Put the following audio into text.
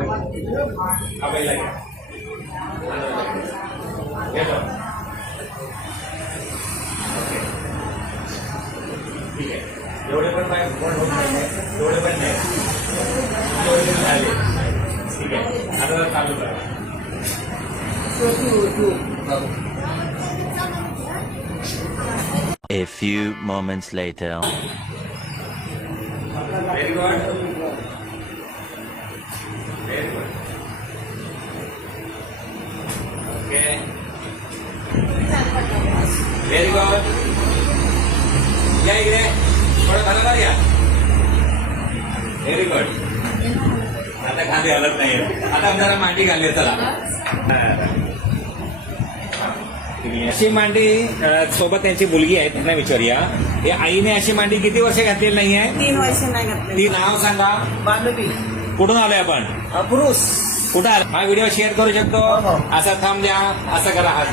येतो. ठीक आहे. एवढे पण काय कोण होत नाही, एवढे पण नाही, एवढे पण झाले. ठीक आहे. आता चालू करा. A few moments later. Very good. Very good. Okay. Very good. या इकडे थोडं खाली वर या. Very good. आता खाली हलत नाही. आता जरा मांडी घालली चला. अशी मांडी सोबत त्यांची मुलगी आहे त्यांना विचारूया. हे आईने अशी मांडी किती वर्ष घातलेली नाहीये? 3 वर्ष नाही घातले. ती नाव सांगा. बांधवी कुठून आलोय आपण? पुरुष कुठं आलो? हा व्हिडिओ शेअर करू शकतो. हो. असा थांब द्या. असं करा हात.